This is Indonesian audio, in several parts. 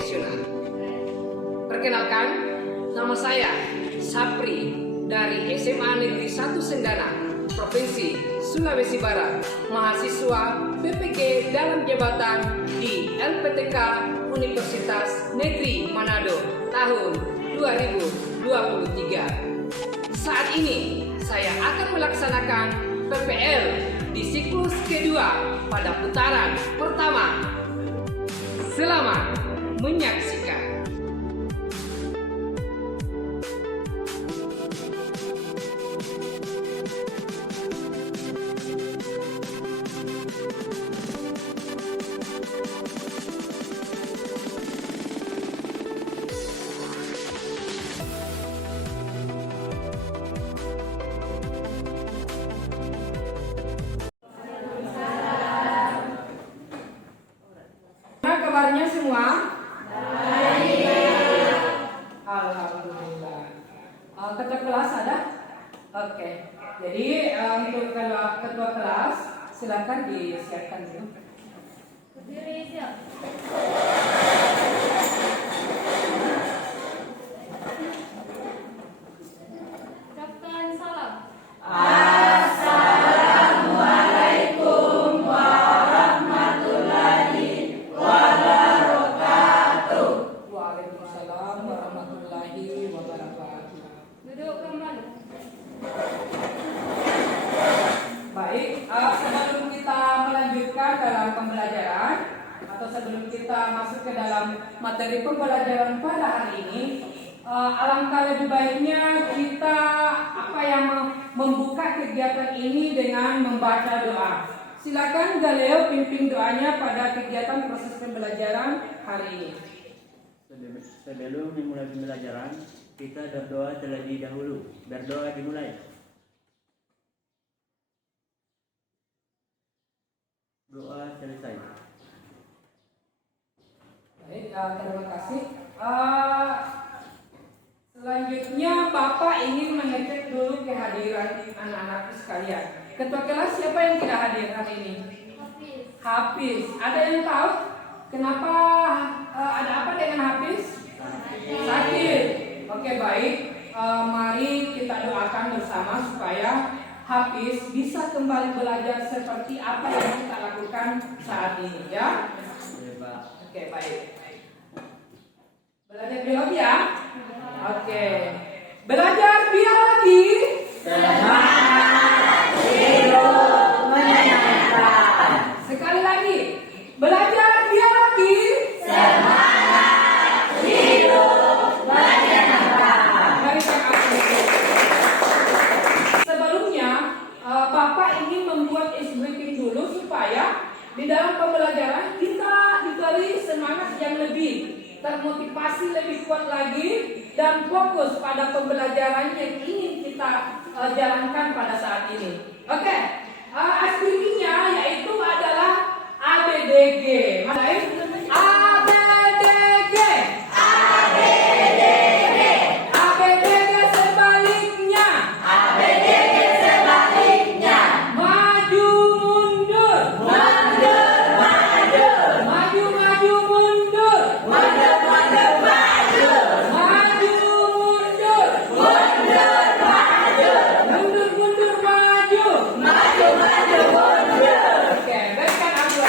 profesional. Perkenalkan, nama saya Sapri dari SMA Negeri 1 Sendana, Provinsi Sulawesi Barat, mahasiswa PPG dalam jabatan di LPTK Universitas Negeri Manado tahun 2023. Saat ini saya akan melaksanakan PPL di siklus kedua pada putaran pertama. Selamat menyaksikan. Kabarnya semua? Alhamdulillah. Ketua kelas ada? Oke. Jadi untuk ketua kelas silakan disiapkan dulu. Berdiri siap. Ucapkan salam. Assalamualaikum warahmatullahi wabarakatuh. Waalaikumsalam warahmatullahi wabarakatuh. Duduk kembali. Baik, sebelum kita melanjutkan dalam pembelajaran atau sebelum kita masuk ke dalam materi pembelajaran pada hari ini, alangkah lebih baiknya kita membuka kegiatan ini dengan membaca doa. Silakan Galeo pimpin doanya pada kegiatan proses pembelajaran hari ini. Sebelum memulai pembelajaran, kita berdoa terlebih dahulu. Berdoa dimulai. Doa selesai. Baik, terima kasih. Selanjutnya Bapak ingin mengecek dulu kehadiran anak-anak sekalian. Ketua kelas siapa yang tidak hadir hari ini? Hafiz. Ada yang tahu kenapa ada apa dengan Hafiz? Sakit. Oke, baik. Mari kita doakan bersama supaya Hafiz bisa kembali belajar seperti apa yang kita lakukan saat ini, ya. Oke, baik. Belajar biologi ya. Oke. Belajar biologi. Semangat hidup menyenangkan. Sekali lagi. Belajar biologi. Semangat hidup menyenangkan. Dari Kang Agus. Sebelumnya, Bapak ingin membuat is briefing dulu supaya di dalam pembelajaran kita diberi semangat yang lebih, termotivasi lebih kuat lagi, dan fokus pada pembelajaran yang ingin kita jalankan pada saat ini. Oke, aslinya yaitu adalah ABDG. Baik, ABDG. ABDG sebaliknya. Maju mundur. Maju maju mundur. Maju mundur. Mundur mundur maju. Oke, baikkan aku.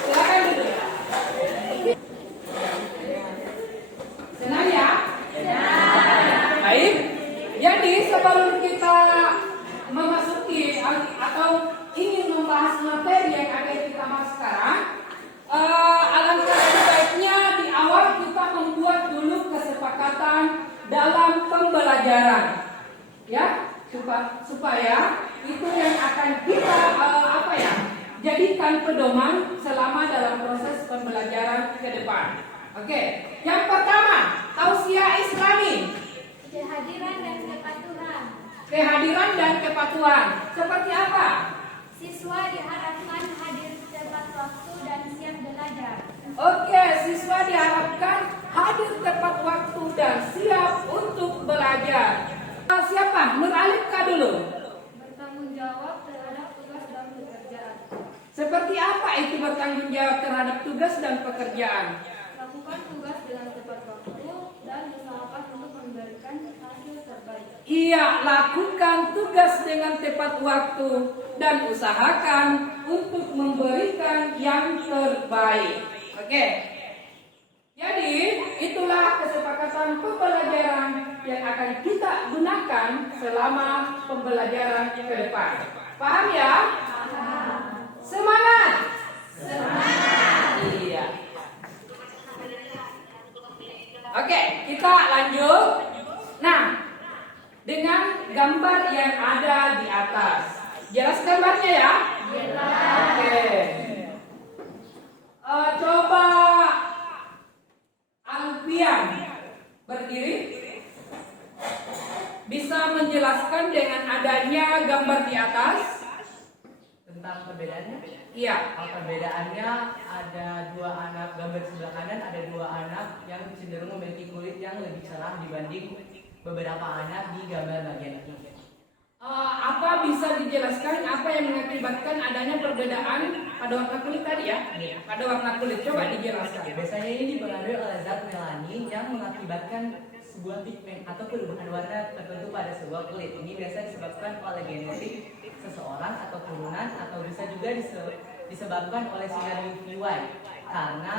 Silakan duduk. Senang ya? Baik. Jadi sebelum kita memasuki atau ingin membahas materi yang akan kita bahas sekarang, alangkah lebih baiknya di awal kita membuat dulu kesepakatan dalam pembelajaran, ya, supaya itu yang akan kita jadikan pedoman selama dalam proses pembelajaran ke depan. Oke, yang pertama, tausiah Islami. Kehadiran dan kepatuhan. Kehadiran dan kepatuhan. Seperti apa? Siswa diharapkan hadir tepat waktu dan siap belajar. Oke, siswa diharapkan hadir tepat waktu dan siap untuk belajar. Siapa? Nur Alifka dulu. Bertanggung jawab terhadap tugas dan pekerjaan. Seperti apa itu bertanggung jawab ya terhadap tugas dan pekerjaan. Lakukan tugas dengan tepat waktu dan usahakan untuk memberikan hasil terbaik. Iya, lakukan tugas dengan tepat waktu dan usahakan untuk memberikan yang terbaik. Oke. Jadi, itulah kesepakatan pembelajaran yang akan kita gunakan selama pembelajaran ke depan. Paham ya? Semangat! Semangat! Iya. Oke, kita lanjut. Nah, dengan gambar yang ada di atas. Jelas gambarnya ya? Jelas. Oke. Coba Alfian berdiri. Bisa menjelaskan dengan adanya gambar di atas? Tentang perbedaannya? Iya. Perbedaannya ada dua anak, gambar sebelah kanan ada dua anak yang cenderung memiliki kulit yang lebih cerah dibanding beberapa anak di gambar bagian ini. Apa bisa dijelaskan apa yang mengakibatkan adanya perbedaan pada warna kulit tadi ya? Iya. Pada warna kulit, coba dijelaskan. Biasanya ini dipengaruhi oleh zat melanin yang mengakibatkan sebuah pigmen atau perubahan warna tertentu pada sebuah kulit. Ini biasa disebabkan oleh genetik seseorang atau turunan, atau bisa juga disebabkan oleh sinar UV karena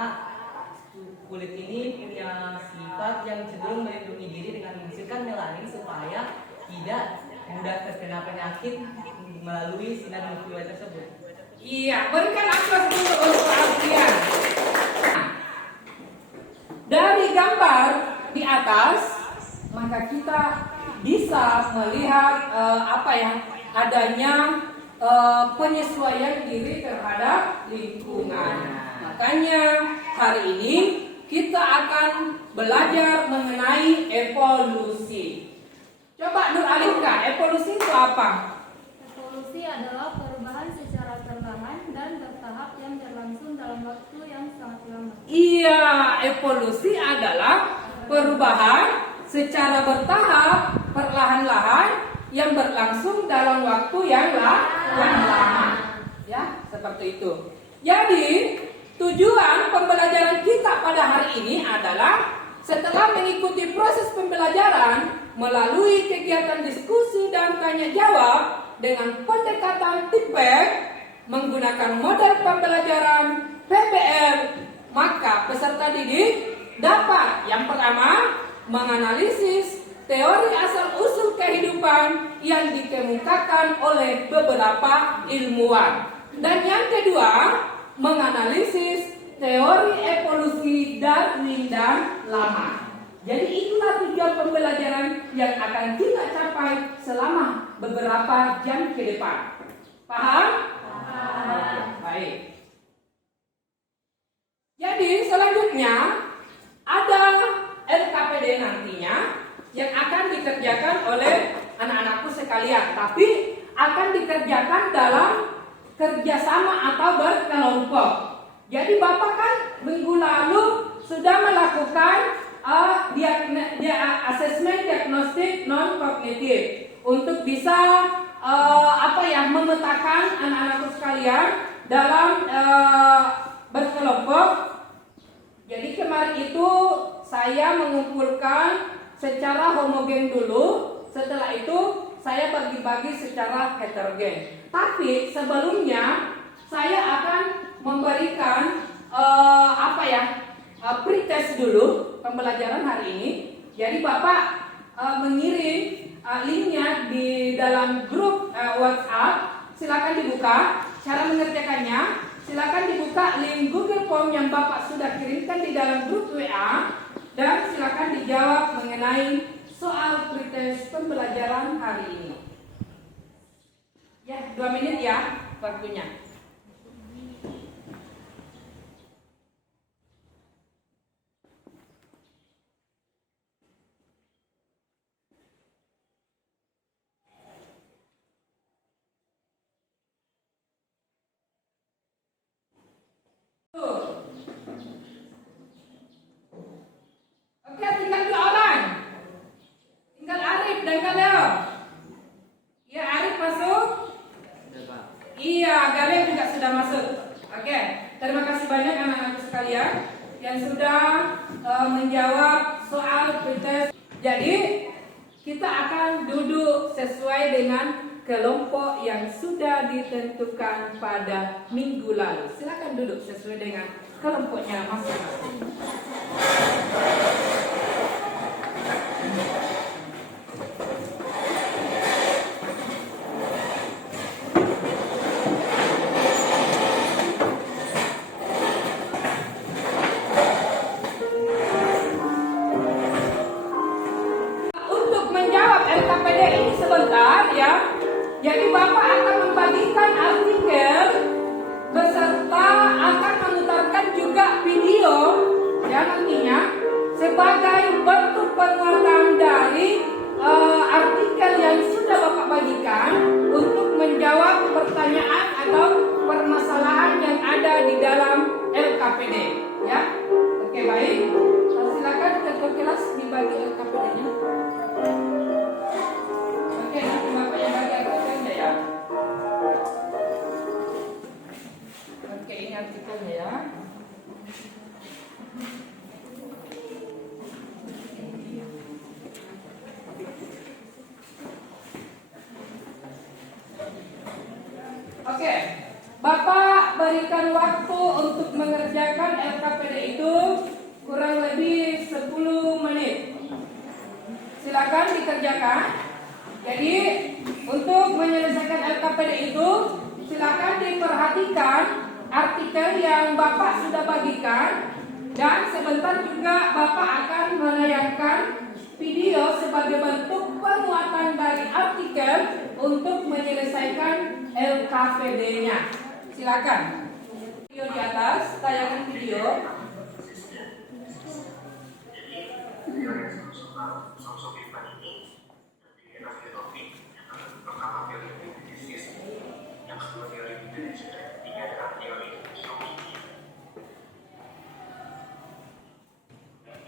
kulit ini punya sifat yang cenderung melindungi diri dengan menghasilkan melanin supaya tidak mudah terkena penyakit melalui sinar UV tersebut. Iya, berikan aplaus dulu untuk Alfian. Dari gambar di atas, maka kita bisa melihat adanya penyesuaian diri terhadap lingkungan. Makanya hari ini kita akan belajar mengenai evolusi. Coba Nur Alifka, evolusi itu apa? Evolusi adalah perubahan secara perlahan dan bertahap yang berlangsung dalam waktu yang sangat lama. Iya, evolusi adalah perubahan secara bertahap, perlahan-lahan yang berlangsung dalam waktu yang lama. Ya, seperti itu. Jadi, tujuan pembelajaran kita pada hari ini adalah setelah mengikuti proses pembelajaran melalui kegiatan diskusi dan tanya jawab dengan pendekatan tipek menggunakan model pembelajaran PBL, maka peserta didik dapat yang pertama menganalisis teori asal-usul kehidupan yang dikemukakan oleh beberapa ilmuwan. Dan yang kedua, menganalisis teori evolusi Darwin dan Lamarck. Jadi itulah tujuan pembelajaran yang akan kita capai selama beberapa jam ke depan. Paham? Paham. Baik. Jadi selanjutnya ada LKPD nantinya yang akan dikerjakan oleh anak-anakku sekalian, tapi akan dikerjakan dalam kerjasama atau berkelompok. Jadi Bapak kan minggu lalu sudah melakukan asesmen diagnostik non kognitif untuk bisa memetakan anak-anakku sekalian dalam berkelompok. Jadi kemarin itu saya mengumpulkan secara homogen dulu, setelah itu saya bagi-bagi secara heterogen. Tapi sebelumnya saya akan memberikan pretest dulu pembelajaran hari ini. Jadi Bapak mengirim linknya di dalam grup WhatsApp. Silakan dibuka. Cara mengerjakannya, silakan dibuka link Google Form yang Bapak sudah kirimkan di dalam grup WA dan silakan dijawab mengenai soal pretest pembelajaran hari ini. Ya, 2 menit ya waktunya. Oke, tinggal 2 orang. Tinggal Arif dan Galeo. Ya, Arif masuk. Iya, Galeo Terima kasih banyak anak-anak sekalian yang sudah menjawab soal pretest. Jadi kita akan duduk sesuai dengan kelompok yang sudah ditentukan pada minggu lalu. Silakan duduk sesuai dengan kelompoknya masing-masing. Untuk menjawab LKPD ini sebentar ya. Jadi Bapak akan membagikan artikel beserta akan memutarkan juga video ya nantinya sebagai bentuk penguatan dari artikel yang sudah Bapak bagikan untuk menjawab pertanyaan atau permasalahan yang ada di dalam LKPD ya. Oke baik, silakan ketua kelas dibagi LKPD-nya. Oke, nanti Bapak yang bagi artikelnya ya. Oke, ini artikelnya ya. Oke, Bapak berikan waktu untuk mengerjakan LKPD itu kurang lebih 10 menit. Silakan dikerjakan. Jadi untuk menyelesaikan LKPD itu silakan diperhatikan artikel yang Bapak sudah bagikan dan sebentar juga Bapak akan menayangkan video sebagai bentuk penguatan dari artikel untuk menyelesaikan LKPD-nya. Silakan. Video di atas, tayangan video.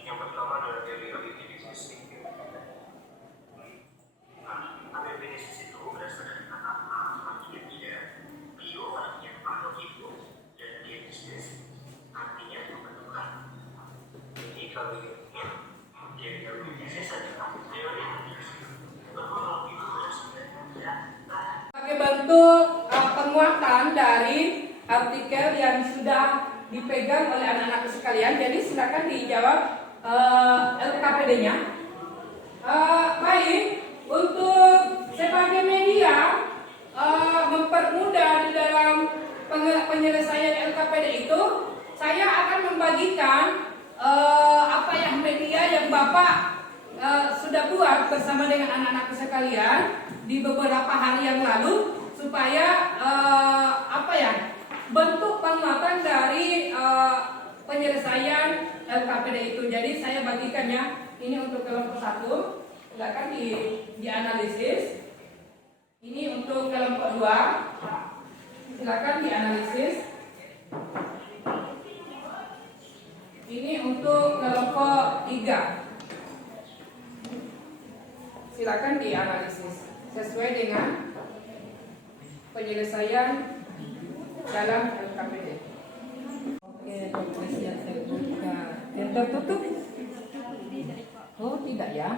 Yang pertama adalah reliability business thinking. Ada bisnis itu berdasarkan kata artinya dia, bio artinya makhluk hidup, dan dia bisnis artinya pembentukan. Jadi kalau dia bisnis adalah teori bahwa makhluk hidup berdasarkan Sebagai bentuk penguatan dari artikel yang sudah dipegang oleh anak-anak sekalian, jadi silakan dijawab LKPD-nya. Baik, untuk sebagai media mempermudah di dalam penyelesaian LKPD itu, saya akan membagikan media yang Bapak sudah buat bersama dengan anak-anak sekalian di beberapa hari yang lalu supaya bentuk penguatan dari penyelesaian LKPD itu. Jadi saya bagikannya ini untuk kelompok 1, silakan dianalisis. Ini untuk kelompok 2, silakan dianalisis. Ini untuk kelompok 3. Silakan dianalisis sesuai dengan penyelesaian dalam LKPD. Oke, siap saya buka. Yang tertutup? Oh, tidak ya.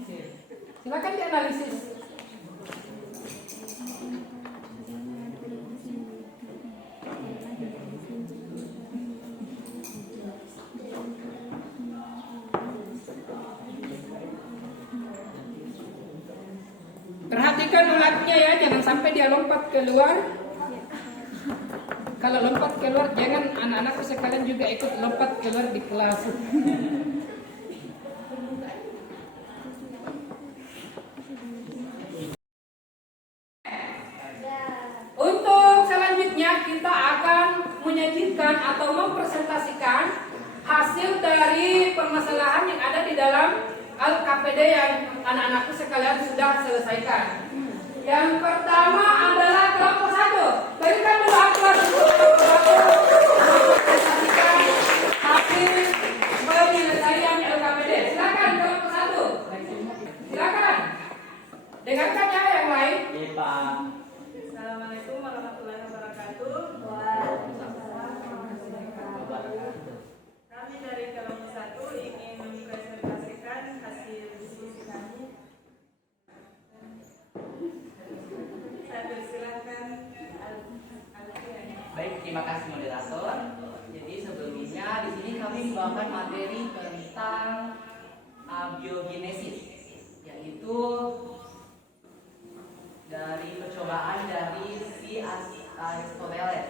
Oke. Silakan dianalisis. Perhatikan ulatnya ya, jangan sampai dia lompat keluar. Kalau lompat keluar, jangan anak-anak sekalian juga ikut lompat keluar di kelas. Untuk selanjutnya kita akan menyajikan atau mempresentasikan hasil dari permasalahan yang ada di dalam LKPD yang anak-anakku sekalian sudah selesaikan. Yang pertama adalah kelompok 1. Berikan dulu aplaus untuk kelompok 1 mempresentasikan hasil penyelesaian LKPD. Silakan kelompok 1. Silakan. Dengarkan ya yang lain. Pak. Assalamualaikum warahmatullahi wabarakatuh. Waalaikumsalam. kami membawakan materi tentang abiogenesis, yaitu dari percobaan dari si Aristoteles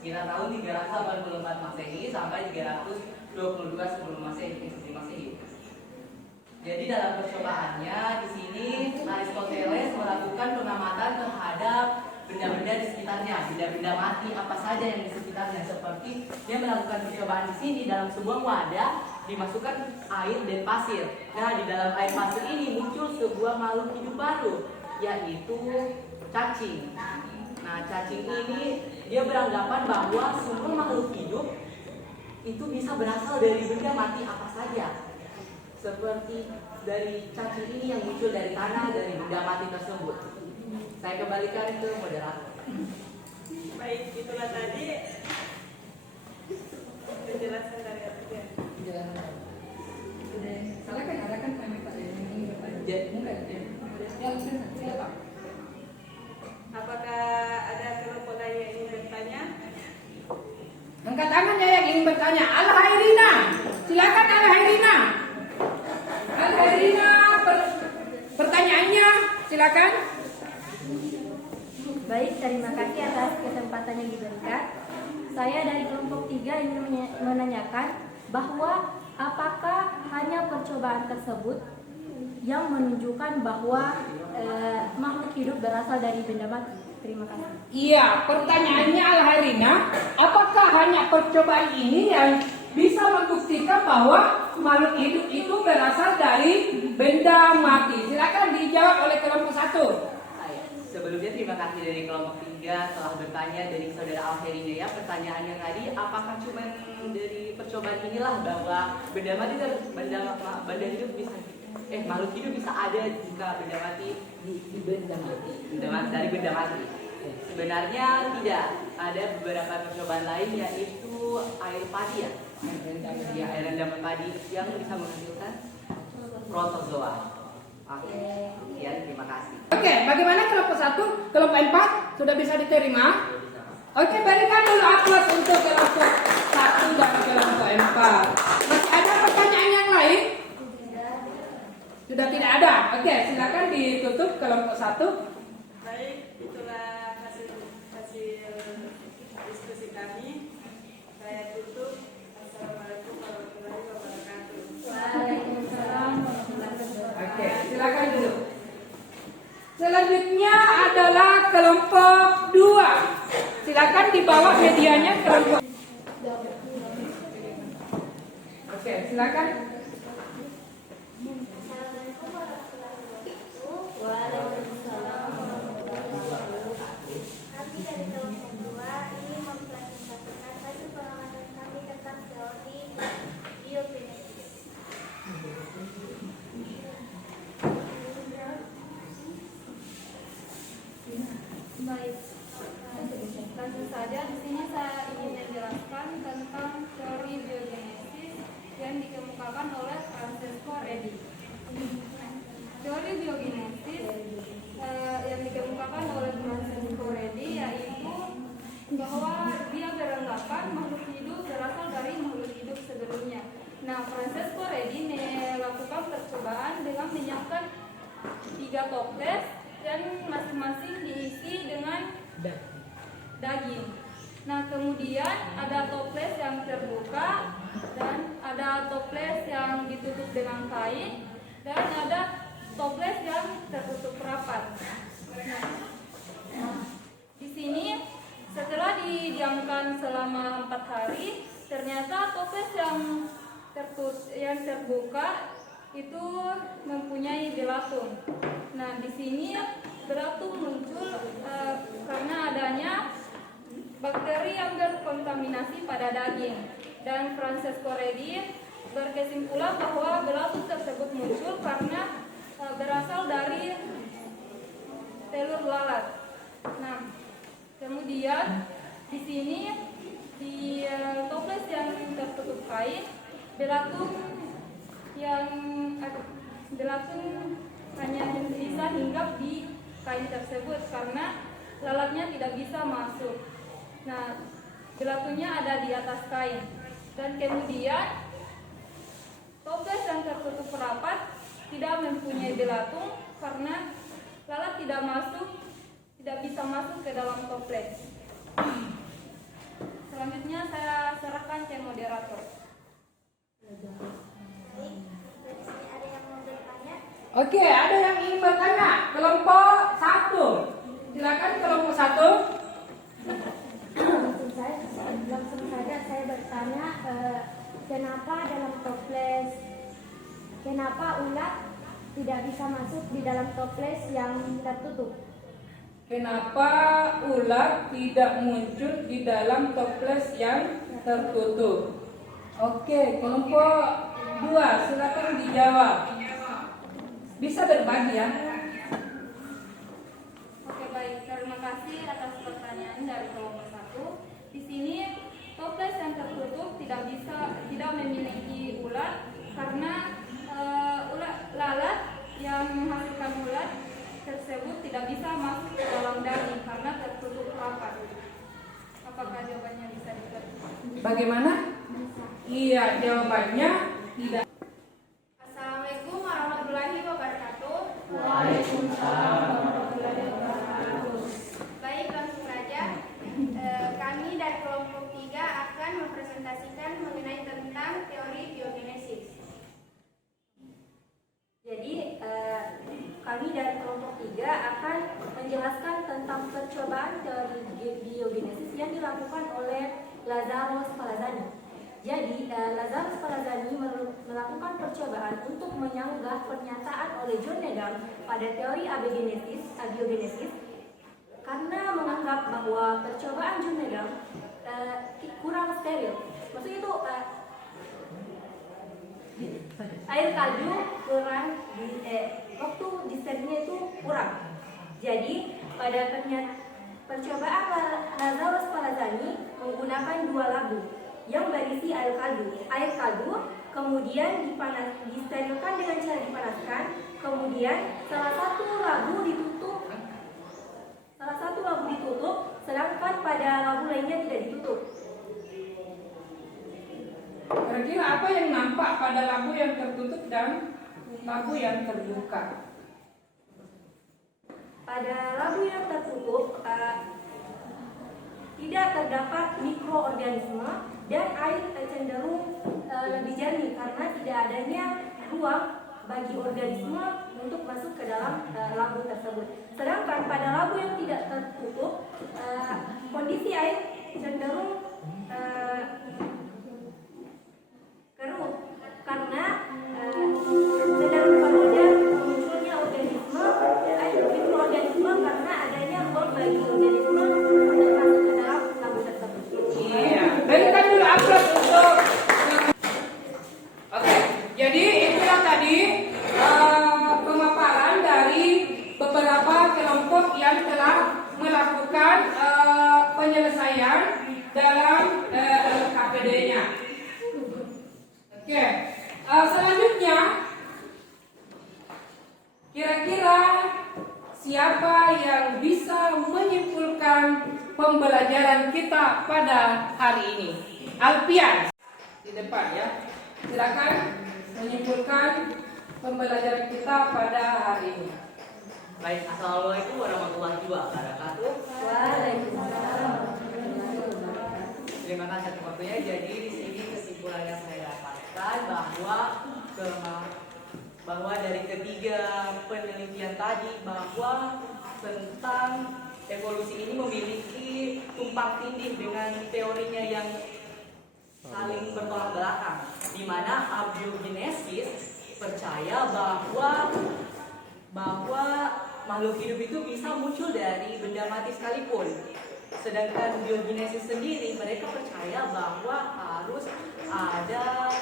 sekitar tahun 384 Masehi sampai 322 sebelum Masehi. Jadi dalam percobaannya di sini Aristoteles melakukan pengamatan terhadap benda-benda di sekitarnya, benda-benda mati apa saja yang di sekitarnya. Seperti dia melakukan percobaan di sini dalam sebuah wadah dimasukkan air dan pasir. Nah, di dalam air pasir ini muncul sebuah makhluk hidup baru, yaitu cacing. Nah, cacing ini dia beranggapan bahwa semua makhluk hidup itu bisa berasal dari benda mati apa saja. Seperti dari cacing ini yang muncul dari tanah, dari benda mati tersebut. Saya kembalikan ke moderator. Baik, itulah tadi penjelasan dari Artian. Salah kan ada kan kami Pak ini enggak ya? Silakan. Apakah ada kelompok lain yang ingin bertanya? Angkat tangan ya yang ingin bertanya. Al Hairina. Silakan Al Hairina. Al Hairina pertanyaannya silakan. Baik, terima kasih atas kesempatan yang diberikan. Saya dari kelompok 3 ingin menanyakan bahwa apakah hanya percobaan tersebut yang menunjukkan bahwa makhluk hidup berasal dari benda mati? Terima kasih. Iya, pertanyaannya Al Hairina, apakah hanya percobaan ini yang bisa membuktikan bahwa makhluk hidup itu berasal dari benda mati? Silakan dijawab oleh kelompok 1. Sebelumnya terima kasih dari kelompok 3 telah bertanya dari saudara Alherina ya. Pertanyaannya tadi, apakah cuma dari percobaan inilah bahwa benda mati benda hidup bisa makhluk hidup bisa ada jika benda mati di benda mati dari benda mati? Sebenarnya tidak. Ada beberapa percobaan lain yaitu air padi ya, air rendaman padi yang bisa menghasilkan protozoa. Oke, sekian, terima kasih. Oke, bagaimana kelompok 1? Kelompok 4 sudah bisa diterima? Oke, berikan dulu aplaus untuk kelompok 1 dan kelompok 4. Masih ada pertanyaan yang lain? Sudah tidak ada. Oke, silakan ditutup kelompok 1. Baik, itulah hasil diskusi kami. Saya tutup. Assalamualaikum warahmatullahi wabarakatuh. Waalaikumsalam warahmatullahi wabarakatuh. Oke, silakan duduk. Selanjutnya adalah kelompok 2. Silakan dibawa medianya kelompok. Oke, silakan. Assalamualaikum warahmatullahi wabarakatuh. Waalaikumsalam warahmatullahi wabarakatuh. Kami dari kelompok 2 ingin mempresentasikan hasil pengamatan kami tentang teori biogenesis. Baik, langsung saja di sini saya ingin menjelaskan tentang teori biogenesis yang dikemukakan oleh Francesco Redi. Teori biogenesis yang dikemukakan oleh Francesco Redi yaitu bahwa dia beranggapan makhluk hidup berasal dari makhluk hidup sebelumnya. Nah, Francesco Redi melakukan percobaan dengan menyiapkan 3 toples dan masing-masing diisi dengan daging. Nah, kemudian ada toples yang terbuka dan ada toples yang ditutup dengan kain dan ada toples yang tertutup rapat. Nah, di sini setelah didiamkan selama 4 hari, ternyata toples yang terbuka itu mempunyai belatung. Nah, di sini belatung muncul karena adanya bakteri yang berkontaminasi pada daging. Dan Francesco Redi berkesimpulan bahwa belatung tersebut muncul karena berasal dari telur lalat. Nah, kemudian di sini di toples yang tertutup kain, belatung hanya bisa hinggap di kain tersebut karena lalatnya tidak bisa masuk. Nah, belatungnya ada di atas kain dan kemudian Toples yang tertutup rapat tidak mempunyai belatung karena lalat tidak bisa masuk ke dalam toples. Selanjutnya saya serahkan ke moderator. Oke, ada yang ingin bertanya? Kelompok 1. Silakan kelompok 1. Langsung saja saya bertanya, kenapa ulat tidak bisa masuk di dalam toples yang tertutup? Kenapa ulat tidak muncul di dalam toples yang tertutup? Oke, kelompok 2, silakan dijawab. Bisa berbagi ya. Oke, baik. Terima kasih atas pertanyaan dari kelompok 1. Di sini toples yang tertutup tidak memiliki ulat karena lalat yang menghasilkan ulat tersebut tidak bisa masuk ke dalam daging karena tertutup rapat. Apakah jawabannya bisa diterima? Bagaimana? Iya, jawabannya tidak. Assalamualaikum warahmatullahi wabarakatuh. Waalaikumsalam. Baik, langsung saja. Kami dari kelompok 3 akan mempresentasikan mengenai tentang teori biogenesis. Jadi kami dari kelompok 3 akan menjelaskan tentang percobaan teori biogenesis yang dilakukan oleh Lazaro Spallanzani. Jadi Lazaro Spallanzani melakukan percobaan untuk menyanggah pernyataan oleh John Needham pada teori abiogenesis karena menganggap bahwa percobaan John Needham kurang steril. Maksudnya itu air kaldu kurang waktu disernya itu kurang. Jadi pada percobaan Lazaro Spallanzani menggunakan 2 labu yang berisi air kaldu, kemudian disterilkan dengan cara dipanaskan, kemudian salah satu labu ditutup, sedangkan pada labu lainnya tidak ditutup. Kira-kira apa yang nampak pada labu yang tertutup dan labu yang terbuka? Pada labu yang tertutup tidak terdapat mikroorganisme dan air cenderung lebih jernih karena tidak adanya ruang bagi organisme untuk masuk ke dalam labu tersebut. Sedangkan pada labu yang tidak tertutup, kondisi air cenderung keruh karena cenderung pada munculnya mikroorganisme karena adanya ruang bagi organisme untuk masuk ke dalam labu tersebut. Iya, berikan dulu aplaus untuk. Oke, jadi itulah tadi pemaparan dari beberapa kelompok yang telah melakukan penyelesaian dalam KPD-nya. Oke, selanjutnya kira-kira siapa yang bisa menyimpulkan pembelajaran kita pada hari ini? Alpian di depan ya. Silakan menyimpulkan pembelajaran kita pada hari ini. Baik, assalamualaikum warahmatullahi wabarakatuh. Waalaikumsalam. Terima kasih atas waktunya. Jadi di sini kesimpulan yang saya dapatkan bahwa dari ketiga penelitian tadi bahwa tentang evolusi ini memiliki tumpang tindih dengan teorinya yang saling bertolak belakang, di mana abiogenesis percaya bahwa makhluk hidup itu bisa muncul dari benda mati sekalipun. Sedangkan biogenesis sendiri mereka percaya bahwa harus ada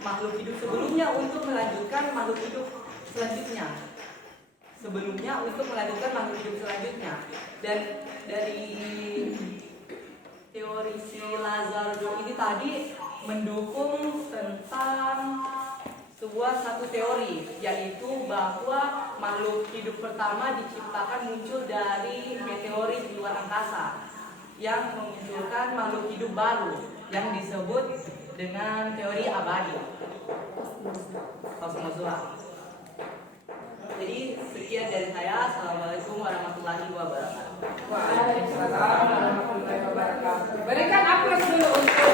makhluk hidup sebelumnya untuk melanjutkan makhluk hidup selanjutnya. Dan dari teori si Lazaro ini tadi mendukung tentang satu teori, yaitu bahwa makhluk hidup pertama diciptakan muncul dari meteorit di luar angkasa yang memunculkan makhluk hidup baru yang disebut dengan teori abadi kosmosua. Jadi sekian dari saya. Assalamualaikum warahmatullahi wabarakatuh. Waalaikumsalam warahmatullahi wabarakatuh. Berikan aplaus dulu untuk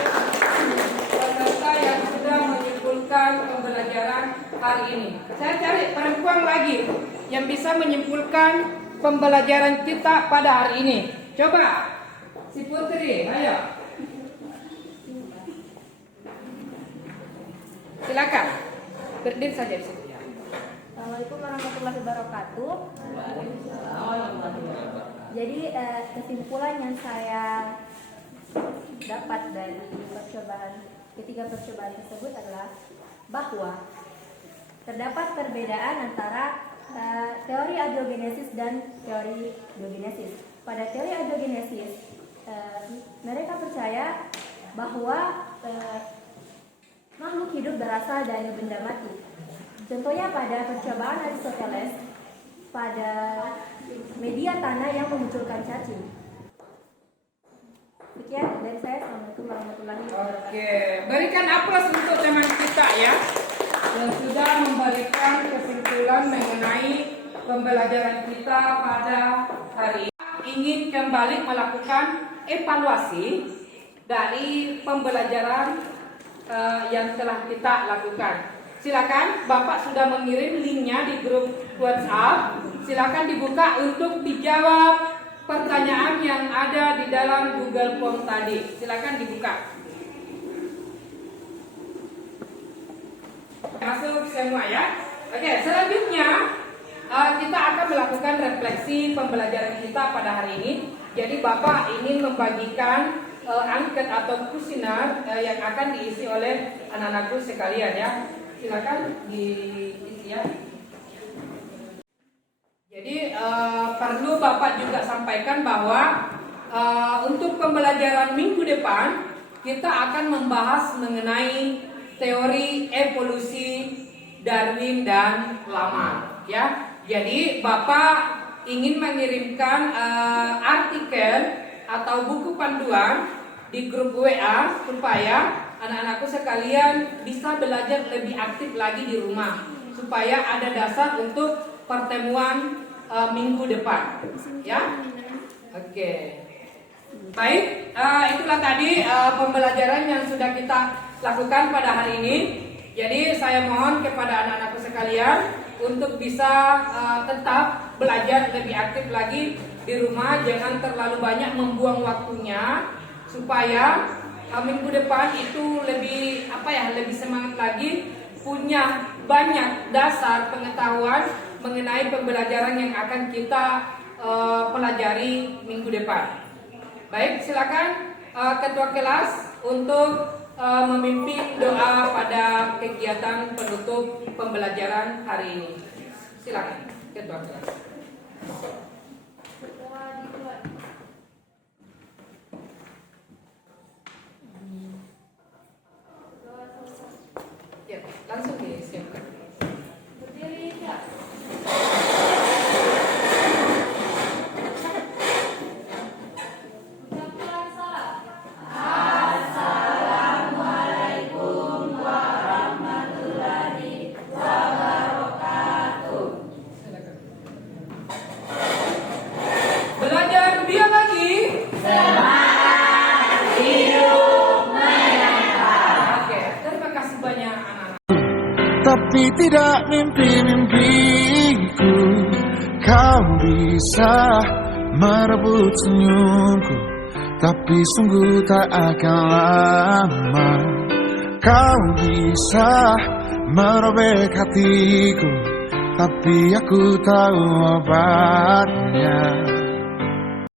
peserta yang sudah menyimpulkan pembelajaran hari ini. Saya cari perempuan lagi yang bisa menyimpulkan pembelajaran kita pada hari ini. Coba, si Putri, ayo. Silakan, berdiri saja di situ. Assalamualaikum warahmatullahi wabarakatuh. Waalaikumsalam warahmatullahi wabarakatuh. Jadi kesimpulan yang saya dapat dari ketiga percobaan tersebut adalah bahwa terdapat perbedaan antara teori abiogenesis dan teori biogenesis. Pada teori abiogenesis, mereka percaya bahwa makhluk hidup berasal dari benda mati. Contohnya pada percobaan Aristoteles pada media tanah yang memunculkan cacing. Sekian dari saya. Assalamualaikum warahmatullahi wabarakatuh. Oke, berikan aplaus untuk teman kita ya yang sudah memberikan kesimpulan mengenai pembelajaran kita pada hari ini. Ingin kembali melakukan evaluasi dari pembelajaran yang telah kita lakukan. Silakan, Bapak sudah mengirim linknya di grup WhatsApp. Silakan dibuka untuk dijawab pertanyaan yang ada di dalam Google Form tadi. Silakan dibuka. Masuk semua ya. Oke, selanjutnya kita akan melakukan refleksi pembelajaran kita pada hari ini. Jadi Bapak ingin membagikan angket atau kuesioner yang akan diisi oleh anak-anakku sekalian ya. Silakan diisi ya. Jadi perlu Bapak juga sampaikan bahwa untuk pembelajaran minggu depan kita akan membahas mengenai teori evolusi Darwin dan Lamarck ya. Jadi Bapak ingin mengirimkan artikel atau buku panduan di grup WA supaya anak-anakku sekalian bisa belajar lebih aktif lagi di rumah, supaya ada dasar untuk pertemuan minggu depan ya. Oke. Baik, itulah tadi pembelajaran yang sudah kita lakukan pada hari ini. Jadi saya mohon kepada anak-anakku sekalian untuk bisa tetap belajar lebih aktif lagi di rumah, jangan terlalu banyak membuang waktunya, supaya minggu depan itu lebih lebih semangat lagi, punya banyak dasar pengetahuan mengenai pembelajaran yang akan kita pelajari minggu depan. Baik, silakan ketua kelas untuk memimpin doa pada kegiatan penutup pembelajaran hari ini. Silakan ketua kelas. Ya, langsung disiapkan. Berdiri ya. Ucapkan salam. Assalamualaikum warahmatullahi wabarakatuh. Silakan. Belajar biologi. Semangat hidup menyenangkan. Oke, terima kasih banyak anak-anak. Tapi tidak mimpi-mimpiku. Kau bisa merebut senyumku, tapi sungguh tak akan lama. Kau bisa merobek hatiku, tapi aku tahu obatnya.